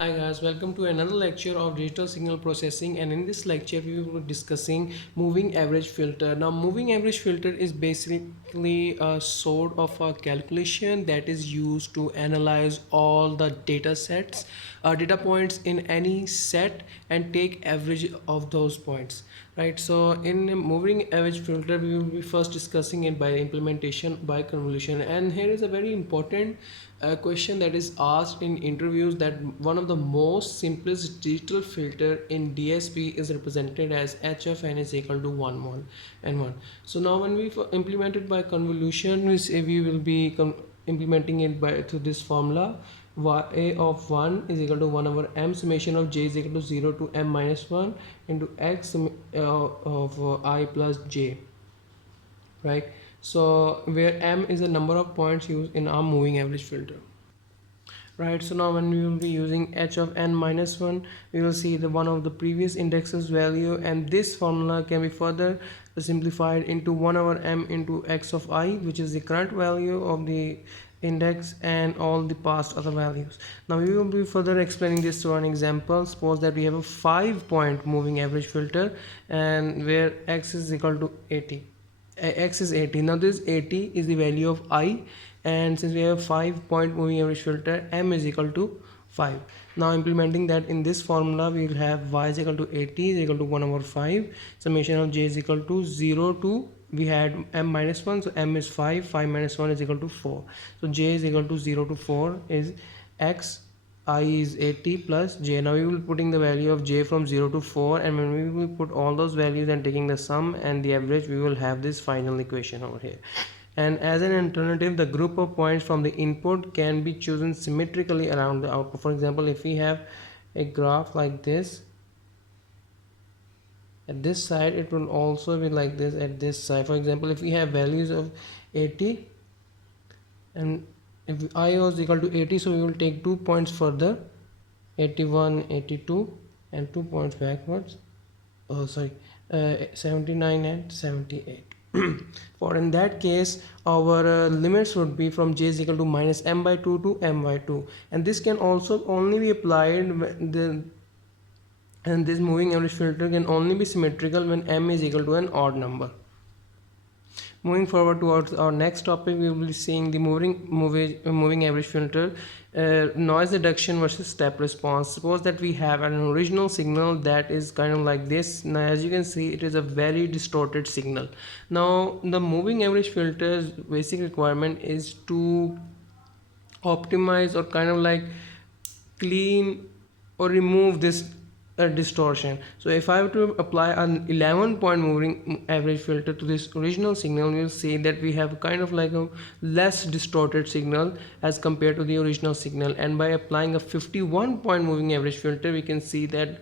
Hi guys, welcome to another lecture of digital signal processing, and in this lecture we will be discussing moving average filter. Now moving average filter is basically a sort of a calculation that is used to analyze all the data sets, data points in any set and take average of those points. Right, so in a moving average filter we will be first discussing it by implementation by convolution, and here is a very important question that is asked in interviews, that one of the most simplest digital filter in DSP is represented as h of n is equal to 1 1 and 1. So now when we implement it by convolution, we say we will be implementing it by through this formula. A of 1 is equal to 1 over m summation of j is equal to 0 to m minus 1 into x of I plus j, right? So where m is the number of points used in our moving average filter. Right, so now when we will be using h of n minus 1, we will see the one of the previous indexes value, and this formula can be further simplified into 1 over m into x of I, which is the current value of the index and all the past other values. Now we will be further explaining this through an example. Suppose that we have a 5-point moving average filter, and where x is equal to 80. X is 80. Now this 80 is the value of I, and since we have 5-point moving average filter, m is equal to 5. Now implementing that in this formula, we will have y is equal to 80 is equal to 1 over 5, summation of j is equal to 0 to, we had m minus 1, so m is 5, 5 minus 1 is equal to 4, so j is equal to 0 to 4 is x, I is 80 plus j. Now we will putting the value of j from 0 to 4, and when we will put all those values and taking the sum and the average, we will have this final equation over here. And as an alternative, the group of points from the input can be chosen symmetrically around the output. For example, if we have a graph like this, at this side it will also be like this at this side. For example, if we have values of 80, and if I was equal to 80, so we will take 2 points further, 81, 82, and 2 points backwards, 79 and 78. For in that case, our limits would be from j is equal to minus m by 2 to m by 2, and this can also only be applied when and this moving average filter can only be symmetrical when m is equal to an odd number. Moving forward towards our next topic, we will be seeing the moving average filter, noise reduction versus step response. Suppose that we have an original signal that is kind of like this. Now as you can see, it is a very distorted signal. Now the moving average filter's basic requirement is to optimize or kind of like clean or remove this distortion. So if I were to apply an 11-point moving average filter to this original signal, you'll see that we have kind of like a less distorted signal as compared to the original signal. And by applying a 51-point moving average filter, we can see that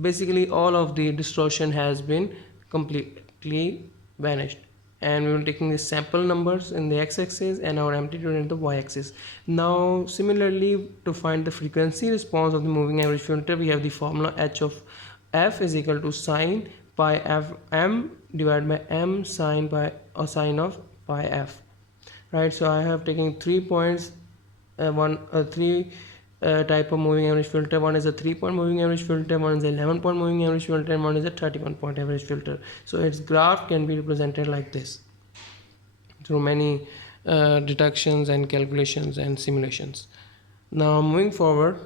basically all of the distortion has been completely vanished, and we will taking the sample numbers in the x-axis and our amplitude in the y-axis. Now similarly, to find the frequency response of the moving average filter, we have the formula h of f is equal to sine pi f m divided by m sine by or sine of pi f, right? So I have taken 3 points, three type of moving average filter. One is a 3-point moving average filter, one is a 11-point moving average filter, and one is a 31-point average filter. So its graph can be represented like this through many deductions and calculations and simulations. Now moving forward,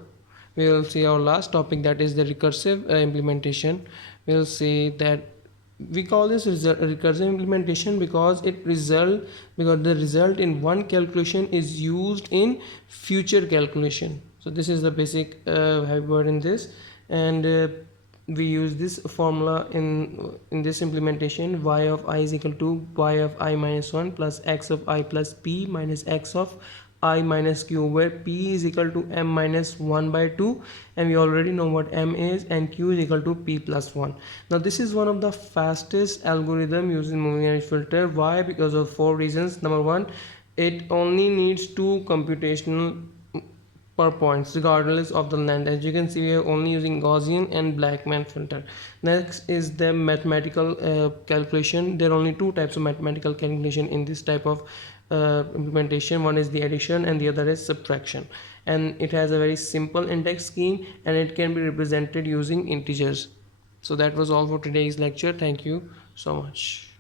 we will see our last topic, that is the recursive implementation. We will see that we call this recursive implementation because the result in one calculation is used in future calculation. So this is the basic heavy word in this, and we use this formula in this implementation. Y of I is equal to y of I minus 1 plus x of I plus p minus x of I minus q, where p is equal to m minus 1 by 2, and we already know what m is, and q is equal to p plus 1. Now this is one of the fastest algorithm used in moving average filter. Why? Because of 4 reasons. Number 1, it only needs 2 computational per points regardless of the length. As you can see, we are only using Gaussian and Blackman filter. Next is the mathematical calculation. There are only 2 types of mathematical calculation in this type of implementation. One is the addition and the other is subtraction. and it has a very simple index scheme, and it can be represented using integers. So that was all for today's lecture. Thank you so much.